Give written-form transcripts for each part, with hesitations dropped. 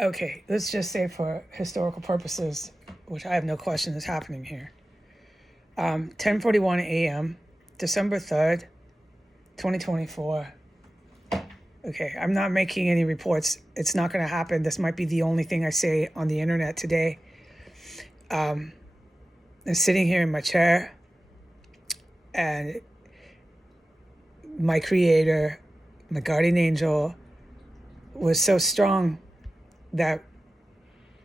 Okay, let's just say for historical purposes, which I have no question is happening here. 10:41 a.m., December 3rd, 2024. Okay, I'm not making any reports. It's not going to happen. This might be the only thing I say on the internet today. I'm sitting here in my chair, and my creator, my guardian angel, was so strong that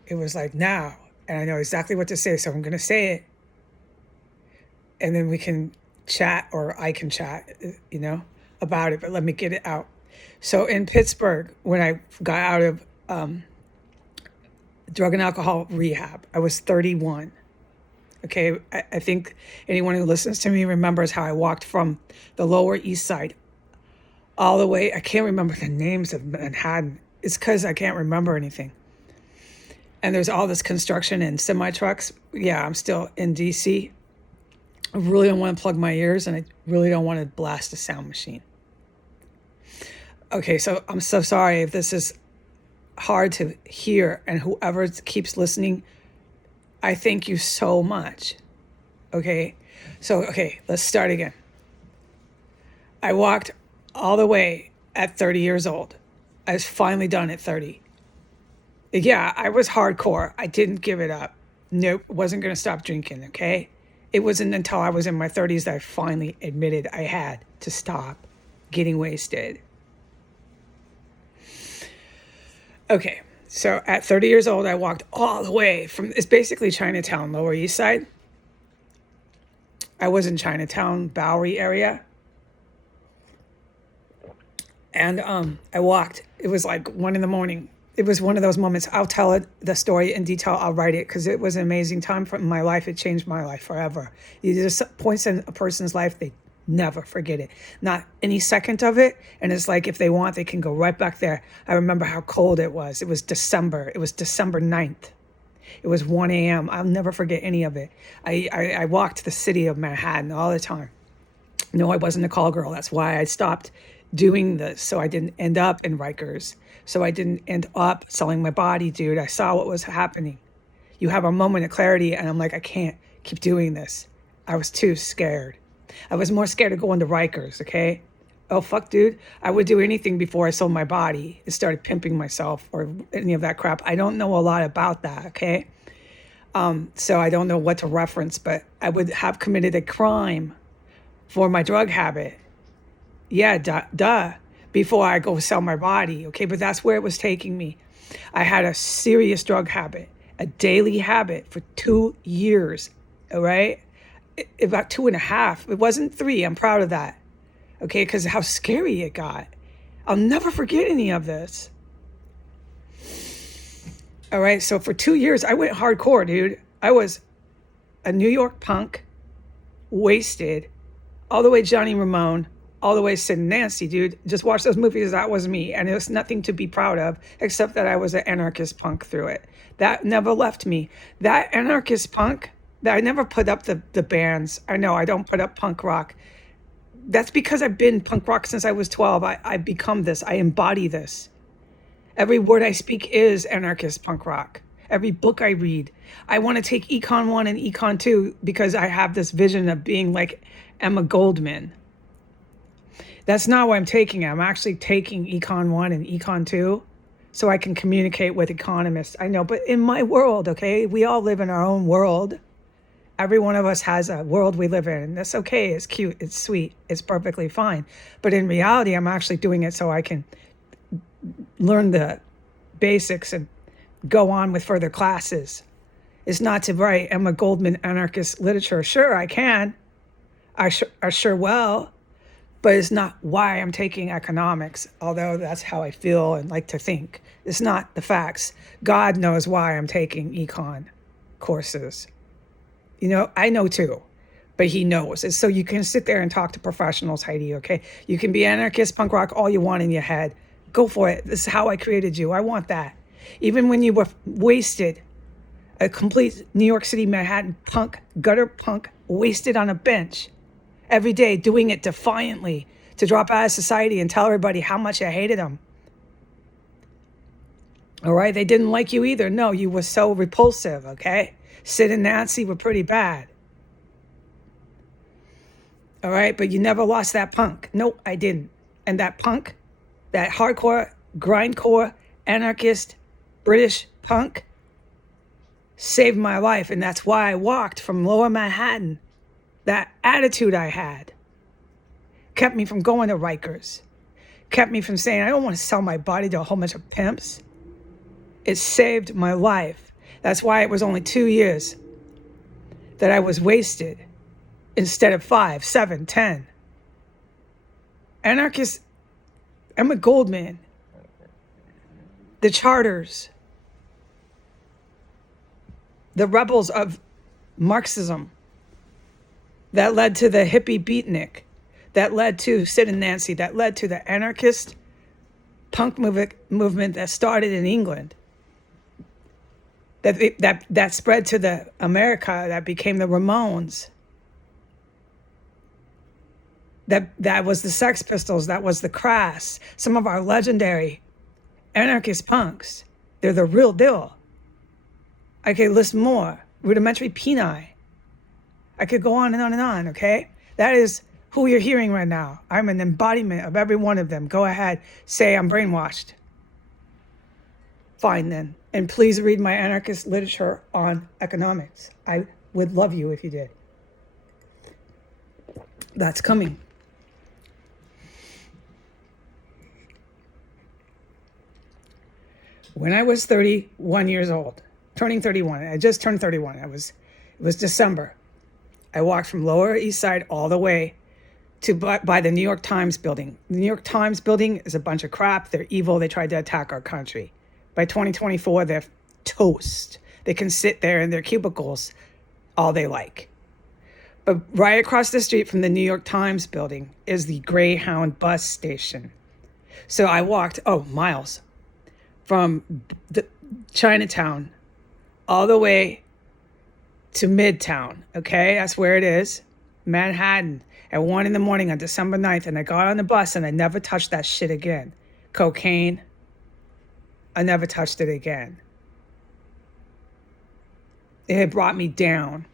it was like now, and I know exactly what to say, so I'm going to say it, and then we can chat, or I can chat, about it, but let me get it out. So in Pittsburgh, when I got out of drug and alcohol rehab, I was 31. Okay, I think anyone who listens to me remembers how I walked from the Lower East Side all the way. I can't remember the names of Manhattan. It's because I can't remember anything. And there's all this construction and semi trucks. Yeah, I'm still in DC. I really don't want to plug my ears, and I really don't want to blast a sound machine. Okay, so I'm so sorry if this is hard to hear, and whoever keeps listening, I thank you so much. Okay, so, let's start again. I walked all the way at 30 years old. I was finally done at 30. Yeah, I was hardcore. I didn't give it up. Nope, wasn't going to stop drinking, okay? It wasn't until I was in my 30s that I finally admitted I had to stop getting wasted. Okay, so at 30 years old, I walked all the way from, it's basically Chinatown, Lower East Side. I was in Chinatown, Bowery area. And I walked. It was like 1 a.m. It was one of those moments. I'll tell the story in detail. I'll write it because it was an amazing time in my life. It changed my life forever. There's points in a person's life, they never forget it. Not any second of it. And it's like if they want, they can go right back there. I remember how cold it was. It was December. It was December 9th. It was 1 a.m. I'll never forget any of it. I walked the city of Manhattan all the time. No, I wasn't a call girl. That's why I stopped doing this, so I didn't end up in Rikers. So I didn't end up selling my body, dude. I saw what was happening. You have a moment of clarity, and I'm like, I can't keep doing this. I was too scared. I was more scared of going to Rikers, okay? Oh, fuck, dude. I would do anything before I sold my body and started pimping myself or any of that crap. I don't know a lot about that, okay? So I don't know what to reference, but I would have committed a crime for my drug habit. Yeah, duh. Before I go sell my body, okay? But that's where it was taking me. I had a serious drug habit, a daily habit for 2 years, all right? About 2.5. It wasn't 3. I'm proud of that, okay? Because how scary it got. I'll never forget any of this. All right, so for 2 years, I went hardcore, dude. I was a New York punk, wasted, all the way Johnny Ramone, all the way Sid and Nancy, dude. Just watch those movies. That was me. And it was nothing to be proud of, except that I was an anarchist punk through it. That never left me. That anarchist punk, that I never put up the bands. I know I don't put up punk rock. That's because I've been punk rock since I was 12. I've become this. I embody this. Every word I speak is anarchist punk rock. Every book I read. I want to take Econ 1 and Econ 2 because I have this vision of being like Emma Goldman. That's not what I'm taking. I'm actually taking Econ 1 and Econ 2 so I can communicate with economists. I know, but in my world, okay, we all live in our own world. Every one of us has a world we live in. That's okay. It's cute. It's sweet. It's perfectly fine. But in reality, I'm actually doing it so I can learn the basics and go on with further classes. It's not to write Emma Goldman anarchist literature. Sure, I can. I sure will. But it's not why I'm taking economics, although that's how I feel and like to think. It's not the facts. God knows why I'm taking econ courses. I know too, but he knows. And so you can sit there and talk to professionals, Heidi, okay? You can be anarchist, punk rock, all you want in your head. Go for it. This is how I created you. I want that. Even when you were wasted, a complete New York City, Manhattan punk, gutter punk, wasted on a bench. Every day doing it defiantly to drop out of society and tell everybody how much I hated them. All right? They didn't like you either. No, you were so repulsive, okay? Sid and Nancy were pretty bad. All right? But you never lost that punk. No, I didn't. And that punk, that hardcore, grindcore, anarchist, British punk saved my life. And that's why I walked from Lower Manhattan. That attitude I had kept me from going to Rikers, kept me from saying, I don't want to sell my body to a whole bunch of pimps. It saved my life. That's why it was only 2 years that I was wasted instead of 5, 7, 10. Anarchists, Emma Goldman, the charters, the rebels of Marxism that led to the hippie beatnik, that led to Sid and Nancy, that led to the anarchist punk movement that started in England, that spread to the America, that became the Ramones, that was the Sex Pistols, that was the Crass, some of our legendary anarchist punks. They're the real deal. I could list more. Rudimentary Peni. I could go on and on and on, okay? That is who you're hearing right now. I'm an embodiment of every one of them. Go ahead, say I'm brainwashed. Fine then. And please read my anarchist literature on economics. I would love you if you did. That's coming. When I was 31 years old, turning 31, I just turned 31. It was December. I walked from Lower East Side all the way to by the New York Times building. The New York Times building is a bunch of crap. They're evil. They tried to attack our country. By 2024, they're toast. They can sit there in their cubicles all they like. But right across the street from the New York Times building is the Greyhound bus station. So I walked, miles, from the Chinatown all the way to Midtown, okay? That's where it is, Manhattan, at 1 a.m. on December 9th. And I got on the bus and I never touched that shit again. Cocaine, I never touched it again. It had brought me down.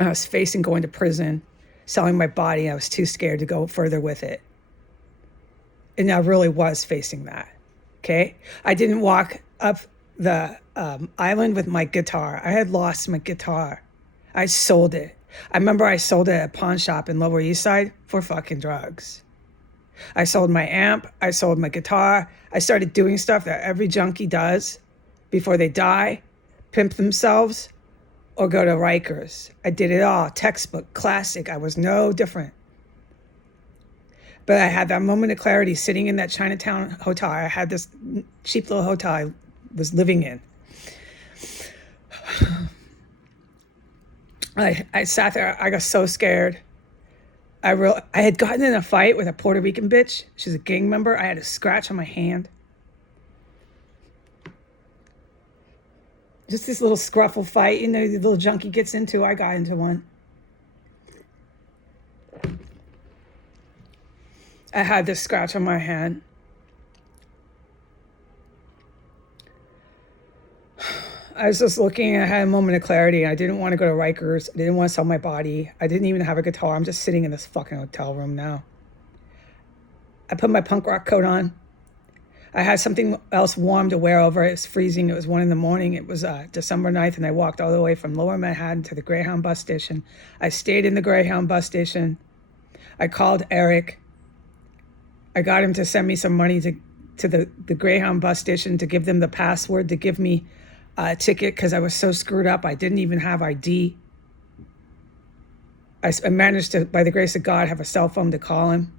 I was facing going to prison, selling my body. I was too scared to go further with it. And I really was facing that, okay? I didn't walk up the island with my guitar. I had lost my guitar. I sold it. I remember I sold it at a pawn shop in Lower East Side for fucking drugs. I sold my amp. I sold my guitar. I started doing stuff that every junkie does before they die, pimp themselves, or go to Rikers. I did it all. Textbook, classic. I was no different. But I had that moment of clarity sitting in that Chinatown hotel. I had this cheap little hotel I was living in. I sat there. I got so scared. I had gotten in a fight with a Puerto Rican bitch. She's a gang member. I had a scratch on my hand. Just this little scruffle fight, the little junkie gets into. I got into one. I had this scratch on my hand. I was just looking, I had a moment of clarity. I didn't want to go to Rikers. I didn't want to sell my body. I didn't even have a guitar. I'm just sitting in this fucking hotel room now. I put my punk rock coat on. I had something else warm to wear over. It was freezing. It was 1 a.m. It was December 9th, and I walked all the way from Lower Manhattan to the Greyhound bus station. I stayed in the Greyhound bus station. I called Eric. I got him to send me some money to the Greyhound bus station to give them the password to give me a ticket because I was so screwed up. I didn't even have ID. I managed to, by the grace of God, have a cell phone to call him.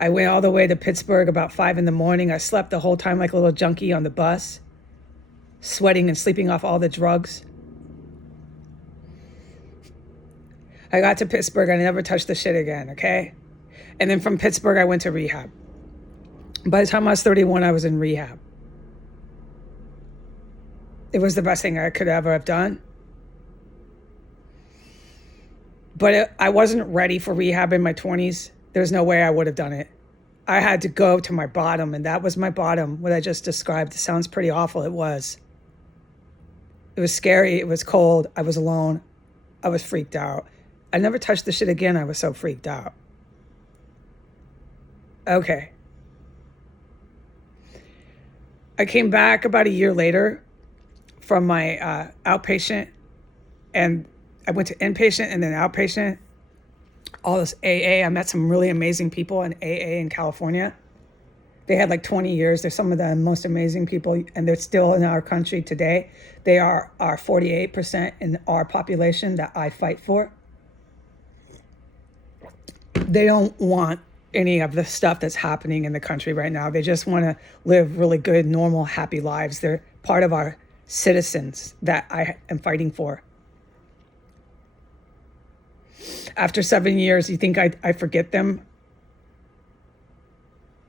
I went all the way to Pittsburgh about 5 a.m. I slept the whole time like a little junkie on the bus, sweating and sleeping off all the drugs. I got to Pittsburgh. I never touched the shit again, okay? And then from Pittsburgh, I went to rehab. By the time I was 31, I was in rehab. It was the best thing I could ever have done. But I wasn't ready for rehab in my 20s. There's no way I would have done it. I had to go to my bottom, and that was my bottom. What I just described, it sounds pretty awful. It was. It was scary. It was cold. I was alone. I was freaked out. I never touched the shit again. I was so freaked out. Okay. I came back about a year later from my outpatient, and I went to inpatient and then outpatient. All this AA. I met some really amazing people in AA in California. They had like 20 years. They're some of the most amazing people, and they're still in our country today. They are 48% in our population that I fight for. They don't want any of the stuff that's happening in the country right now. They just want to live really good, normal, happy lives. They're part of our citizens that I am fighting for. After 7 years, you think I forget them?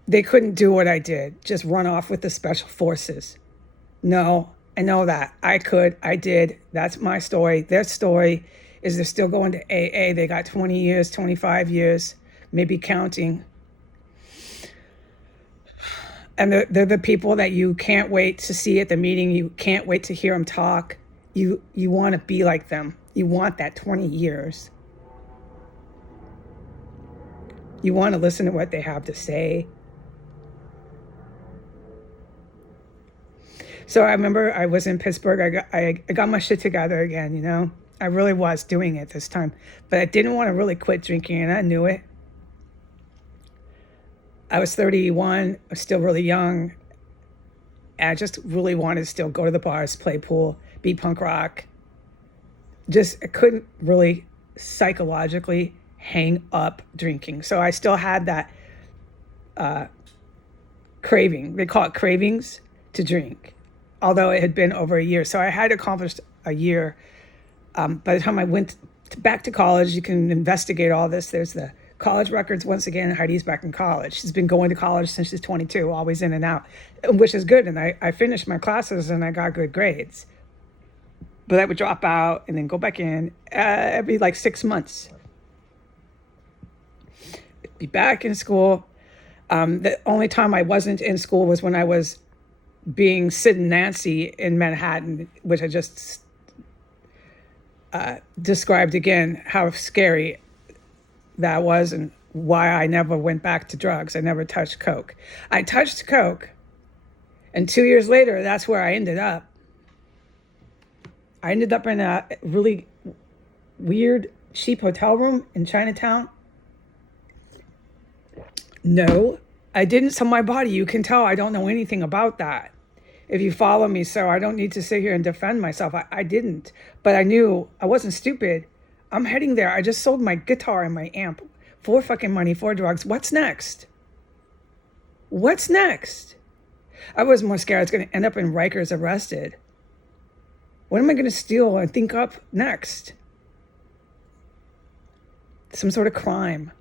They couldn't do what I did, just run off with the special forces. No, I know that. I could, I did. That's my story. Their story is they're still going to AA. They got 20 years, 25 years, maybe counting. And they're the people that you can't wait to see at the meeting. You can't wait to hear them talk. You want to be like them. You want that 20 years. You want to listen to what they have to say. So I remember I was in Pittsburgh. I got my shit together again, you know. I really was doing it this time. But I didn't want to really quit drinking, and I knew it. I was 31. I was still really young. And I just really wanted to still go to the bars, play pool, be punk rock. I couldn't really psychologically hang up drinking. So I still had that craving. They call it cravings to drink, although it had been over a year. So I had accomplished a year. By the time I went back to college, you can investigate all this. There's the college records. Once again, Heidi's back in college. She's been going to college since she's 22, always in and out, which is good. And I finished my classes and I got good grades. But I would drop out and then go back in every like 6 months. Be back in school. The only time I wasn't in school was when I was being Sid and Nancy in Manhattan, which I just described again, how scary that was and why I never went back to drugs. I never touched coke. I touched coke, and 2 years later, that's where I ended up. I ended up in a really weird, cheap hotel room in Chinatown. No, I didn't sell my body. You can tell I don't know anything about that. If you follow me, so I don't need to sit here and defend myself. I didn't, but I knew I wasn't stupid. I'm heading there. I just sold my guitar and my amp for fucking money, for drugs. What's next? What's next? I was more scared I was going to end up in Rikers arrested. What am I going to steal and think up next? Some sort of crime.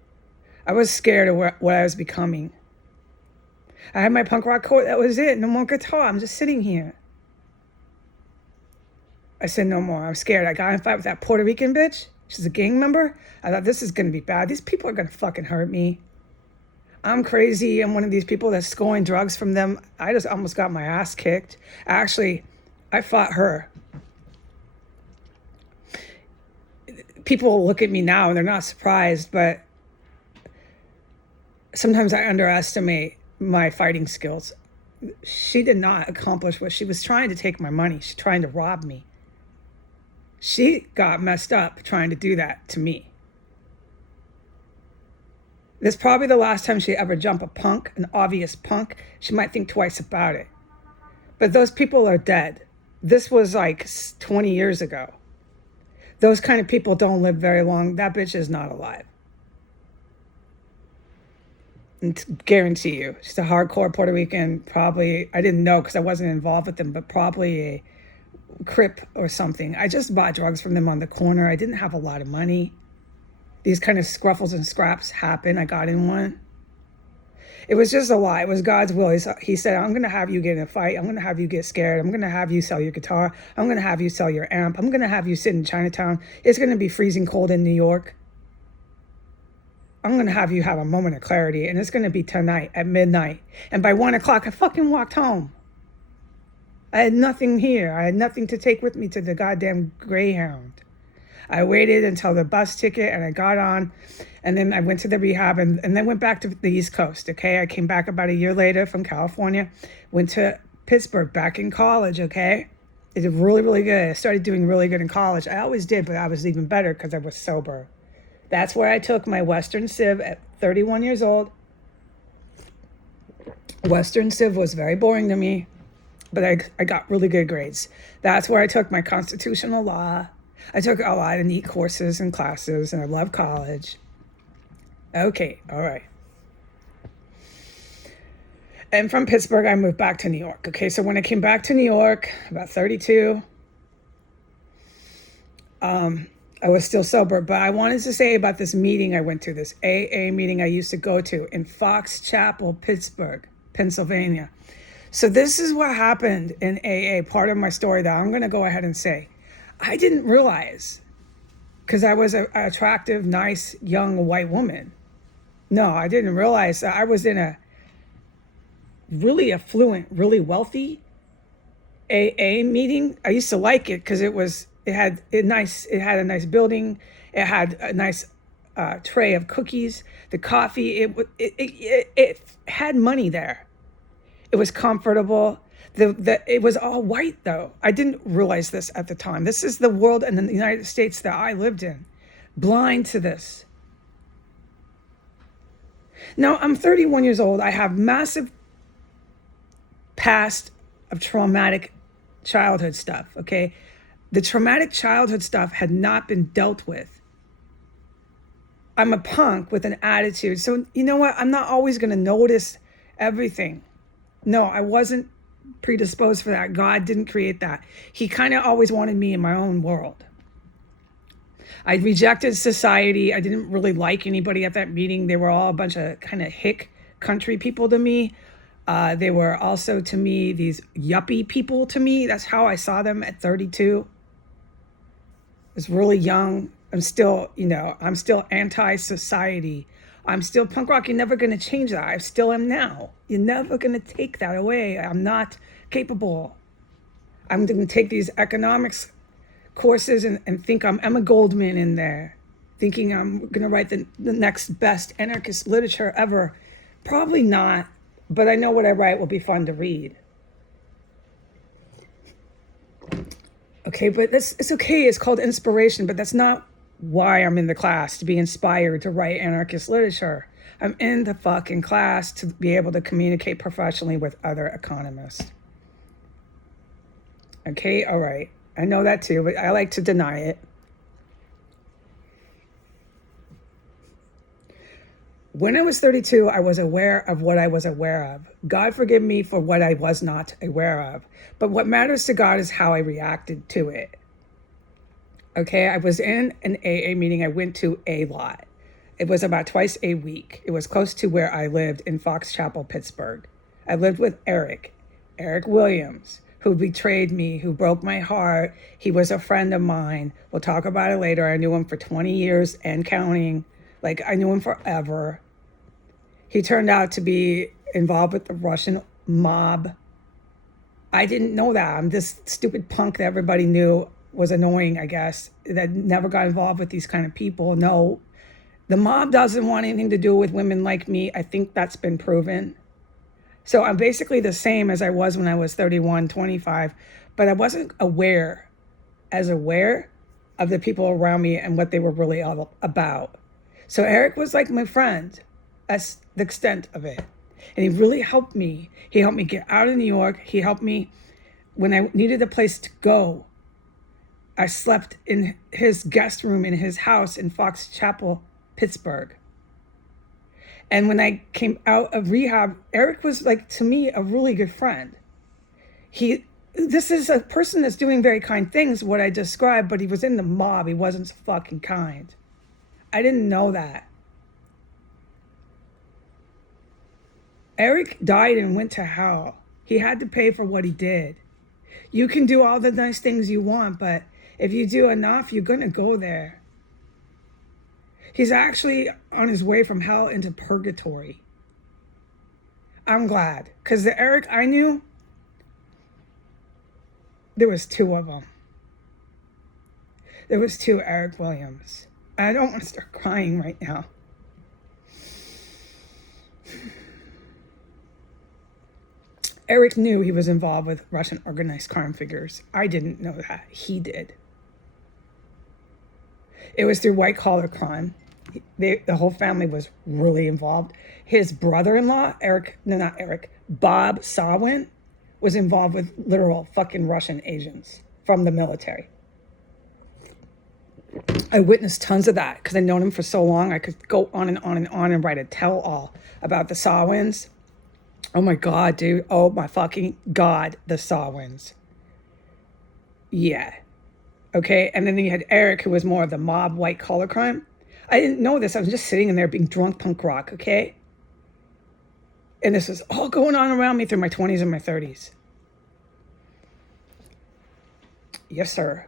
I was scared of what I was becoming. I had my punk rock coat. That was it. No more guitar. I'm just sitting here. I said no more. I'm scared. I got in a fight with that Puerto Rican bitch. She's a gang member. I thought this is going to be bad. These people are going to fucking hurt me. I'm crazy. I'm one of these people that's scoring drugs from them. I just almost got my ass kicked. Actually, I fought her. People look at me now and they're not surprised, but sometimes I underestimate my fighting skills. She did not accomplish what she was trying to take my money. She's trying to rob me. She got messed up trying to do that to me. This is probably the last time she ever jumped a punk, an obvious punk. She might think twice about it. But those people are dead. This was like 20 years ago. Those kind of people don't live very long. That bitch is not alive. And guarantee you, she's a hardcore Puerto Rican, probably, I didn't know because I wasn't involved with them, but probably a Crip or something. I just bought drugs from them on the corner. I didn't have a lot of money. These kind of scruffles and scraps happen. I got in one. It was just a lie. It was God's will. He said, I'm going to have you get in a fight. I'm going to have you get scared. I'm going to have you sell your guitar. I'm going to have you sell your amp. I'm going to have you sit in Chinatown. It's going to be freezing cold in New York. I'm going to have you have a moment of clarity, and it's going to be tonight at midnight. And by 1 o'clock, I fucking walked home. I had nothing here. I had nothing to take with me to the goddamn Greyhound. I waited until the bus ticket, and I got on, and then I went to the rehab, and then went back to the East Coast, okay? I came back about a year later from California, went to Pittsburgh, back in college, okay? I did really, really good. I started doing really good in college. I always did, but I was even better because I was sober. That's where I took my Western Civ at 31 years old. Western Civ was very boring to me, but I got really good grades. That's where I took my constitutional law. I took a lot of neat courses and classes, and I love college. Okay, all right. And from Pittsburgh, I moved back to New York. Okay, so when I came back to New York, about 32, I was still sober, but I wanted to say about this meeting I went to, this AA meeting I used to go to in Fox Chapel, Pittsburgh, Pennsylvania. So this is what happened in AA, part of my story that I'm going to go ahead and say. I didn't realize, because I was an attractive, nice, young white woman. No, I didn't realize that I was in a really affluent, really wealthy AA meeting. I used to like it because it had a nice building. It had a nice tray of cookies, the coffee. It had money there. It was comfortable. It was all white though. I didn't realize this at the time. This is the world and the United States that I lived in. Blind to this. Now I'm 31 years old. I have massive past of traumatic childhood stuff, okay? The traumatic childhood stuff had not been dealt with. I'm a punk with an attitude. So you know what? I'm not always going to notice everything. No, I wasn't predisposed for that. God didn't create that. He kind of always wanted me in my own world. I rejected society. I didn't really like anybody at that meeting. They were all a bunch of kind of hick country people to me. They were also, to me, these yuppie people to me. That's how I saw them at 32. I was really young. I'm still anti-society. I'm still punk rock. You're never going to change that. I still am now. You're never going to take that away. I'm not capable. I'm going to take these economics courses and think I'm Emma Goldman in there, thinking I'm going to write the next best anarchist literature ever. Probably not, but I know what I write will be fun to read. Okay, but it's okay. It's called inspiration, but that's not why I'm in the class, to be inspired to write anarchist literature. I'm in the fucking class to be able to communicate professionally with other economists. Okay, all right. I know that too, but I like to deny it. When I was 32, I was aware of what I was aware of. God forgive me for what I was not aware of. But what matters to God is how I reacted to it. Okay, I was in an AA meeting. I went to a lot. It was about twice a week. It was close to where I lived in Fox Chapel, Pittsburgh. I lived with Eric Williams, who betrayed me, who broke my heart. He was a friend of mine. We'll talk about it later. I knew him for 20 years and counting. Like, I knew him forever. He turned out to be involved with the Russian mob. I didn't know that. I'm this stupid punk that everybody knew was annoying, I guess, that never got involved with these kind of people. No, the mob doesn't want anything to do with women like me. I think that's been proven. So I'm basically the same as I was when I was 31, 25, but I wasn't aware of the people around me and what they were really all about. So Eric was like my friend. That's the extent of it. And he really helped me. He helped me get out of New York. He helped me when I needed a place to go. I slept in his guest room in his house in Fox Chapel, Pittsburgh. And when I came out of rehab, Eric was, like, to me, a really good friend. This is a person that's doing very kind things, what I described, but he was in the mob. He wasn't so fucking kind. I didn't know that. Eric died and went to hell. He had to pay for what he did. You can do all the nice things you want, but if you do enough, you're going to go there. He's actually on his way from hell into purgatory. I'm glad, because the Eric I knew, there was two of them. There was two Eric Williams. I don't want to start crying right now. Eric knew he was involved with Russian organized crime figures. I didn't know that. He did. It was through white-collar crime. The whole family was really involved. His brother-in-law, Bob Sawin, was involved with literal fucking Russian agents from the military. I witnessed tons of that because I'd known him for so long. I could go on and on and on and write a tell-all about the Sawins. Oh my God, dude. Oh my fucking God, the Sawins. Yeah. Okay. And then you had Eric, who was more of the mob white collar crime. I didn't know this. I was just sitting in there being drunk punk rock. Okay. And this was all going on around me through my 20s and my 30s. Yes, sir.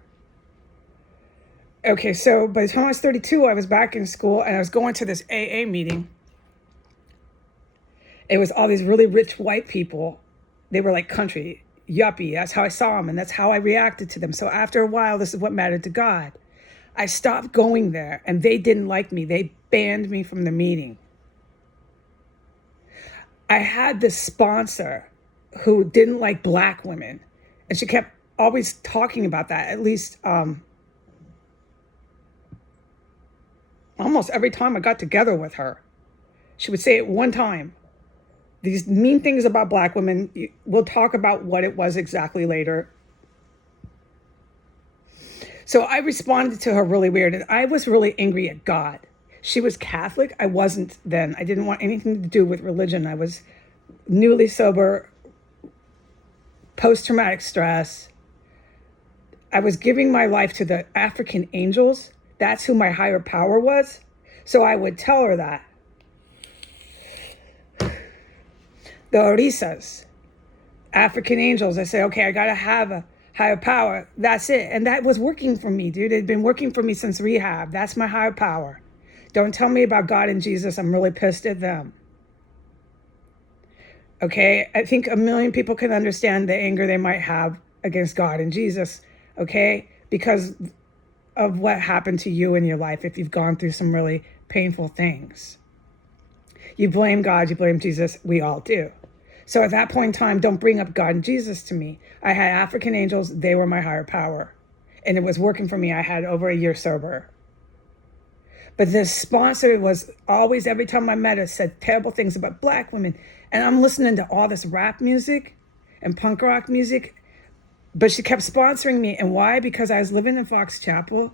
Okay. So by the time I was 32, I was back in school and I was going to this AA meeting. It was all these really rich white people. They were like country, yuppie. That's how I saw them, and that's how I reacted to them. So after a while, this is what mattered to God. I stopped going there, and they didn't like me. They banned me from the meeting. I had this sponsor who didn't like black women, and she kept always talking about that, at least almost every time I got together with her. She would say it one time. These mean things about black women. We'll talk about what it was exactly later. So I responded to her really weird, and I was really angry at God. She was Catholic. I wasn't then. I didn't want anything to do with religion. I was newly sober, post-traumatic stress. I was giving my life to the African angels. That's who my higher power was. So I would tell her that. The Orisas, African angels. I say, okay, I got to have a higher power. That's it. And that was working for me, dude. It had been working for me since rehab. That's my higher power. Don't tell me about God and Jesus. I'm really pissed at them. Okay? I think a million people can understand the anger they might have against God and Jesus, okay? Because of what happened to you in your life if you've gone through some really painful things. You blame God, you blame Jesus. We all do. So at that point in time, don't bring up God and Jesus to me. I had African angels. They were my higher power. And it was working for me. I had over a year sober. But this sponsor was always, every time I met her, said terrible things about black women. And I'm listening to all this rap music and punk rock music. But she kept sponsoring me. And why? Because I was living in Fox Chapel.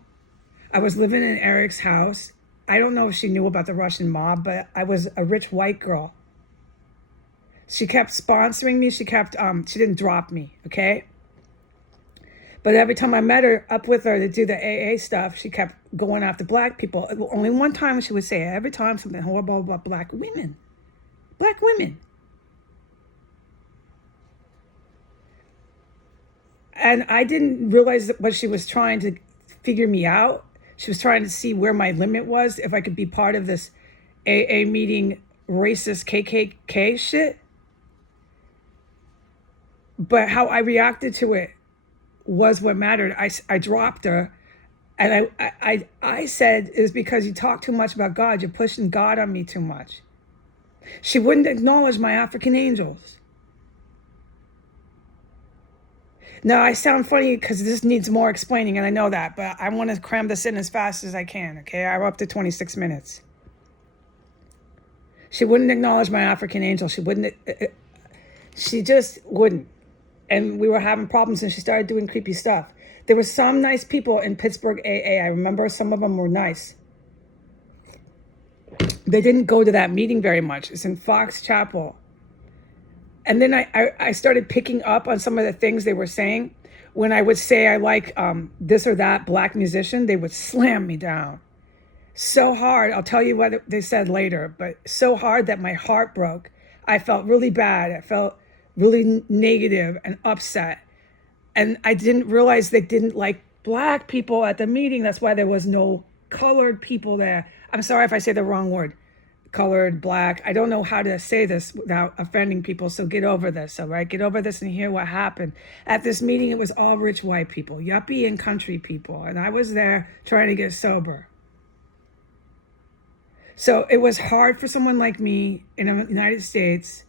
I was living in Eric's house. I don't know if she knew about the Russian mob, but I was a rich white girl. She kept sponsoring me. She didn't drop me, okay? But every time I met her, up with her to do the AA stuff, she kept going after black people. Only one time she would say, every time something horrible about black women. Black women. And I didn't realize what she was trying to figure me out. She was trying to see where my limit was, if I could be part of this AA meeting racist KKK shit. But how I reacted to it was what mattered. I dropped her, and I said, it's because you talk too much about God. You're pushing God on me too much. She wouldn't acknowledge my African angels. Now, I sound funny because this needs more explaining, and I know that, but I want to cram this in as fast as I can, okay? I'm up to 26 minutes. She wouldn't acknowledge my African angel. She just wouldn't. And we were having problems, and she started doing creepy stuff. There were some nice people in Pittsburgh AA. I remember some of them were nice. They didn't go to that meeting very much. It's in Fox Chapel. And then I started picking up on some of the things they were saying. When I would say I like this or that black musician, they would slam me down. So hard. I'll tell you what they said later, but so hard that my heart broke. I felt really bad. I felt really negative and upset. And I didn't realize they didn't like black people at the meeting. That's why there was no colored people there. I'm sorry if I say the wrong word. Colored, black. I don't know how to say this without offending people, so get over this, all right? Get over this and hear what happened. At this meeting, it was all rich white people, yuppie and country people, and I was there trying to get sober. So it was hard for someone like me in the United States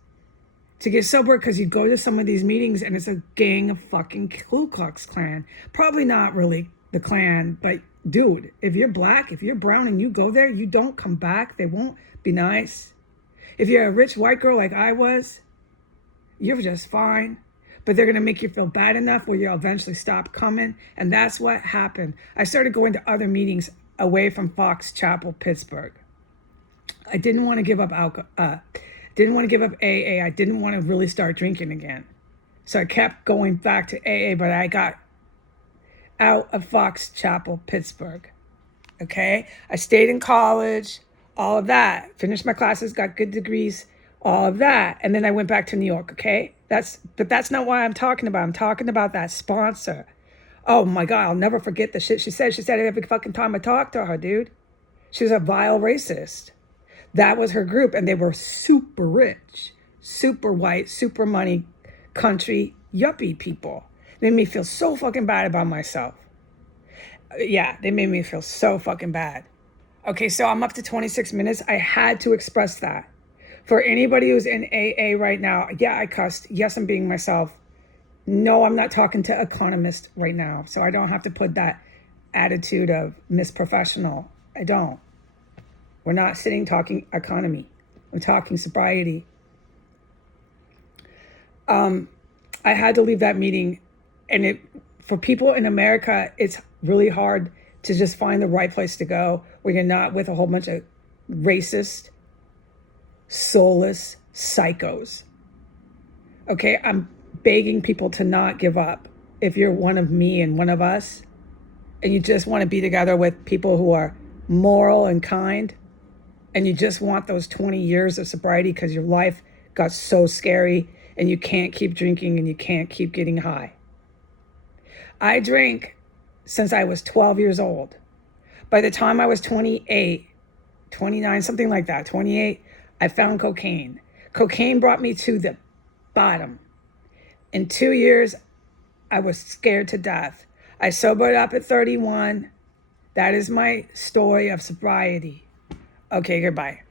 to get sober because you go to some of these meetings and it's a gang of fucking Ku Klux Klan. Probably not really the Klan, but dude, if you're black, if you're brown and you go there, you don't come back. They won't be nice. If you're a rich white girl like I was, you're just fine. But they're going to make you feel bad enough where you'll eventually stop coming. And that's what happened. I started going to other meetings away from Fox Chapel, Pittsburgh. I didn't want to give up alcohol. Didn't want to give up AA. I didn't want to really start drinking again. So I kept going back to AA, but I got out of Fox Chapel, Pittsburgh. Okay? I stayed in college, all of that. Finished my classes, got good degrees, all of that. And then I went back to New York, okay? But that's not what I'm talking about. I'm talking about that sponsor. Oh my God, I'll never forget the shit she said. She said it every fucking time I talked to her, dude. She was a vile racist. That was her group, and they were super rich, super white, super money, country, yuppie people. They made me feel so fucking bad about myself. Yeah, they made me feel so fucking bad. Okay, so I'm up to 26 minutes. I had to express that. For anybody who's in AA right now, yeah, I cussed. Yes, I'm being myself. No, I'm not talking to economist right now, so I don't have to put that attitude of Miss Professional. I don't. We're not sitting talking economy. We're talking sobriety. I had to leave that meeting, and for people in America, it's really hard to just find the right place to go where you're not with a whole bunch of racist, soulless psychos. Okay, I'm begging people to not give up. If you're one of me and one of us, and you just want to be together with people who are moral and kind, and you just want those 20 years of sobriety because your life got so scary and you can't keep drinking and you can't keep getting high. I drank since I was 12 years old. By the time I was 28, 29, something like that, 28, I found cocaine. Cocaine brought me to the bottom. In 2 years, I was scared to death. I sobered up at 31. That is my story of sobriety. Okay, goodbye.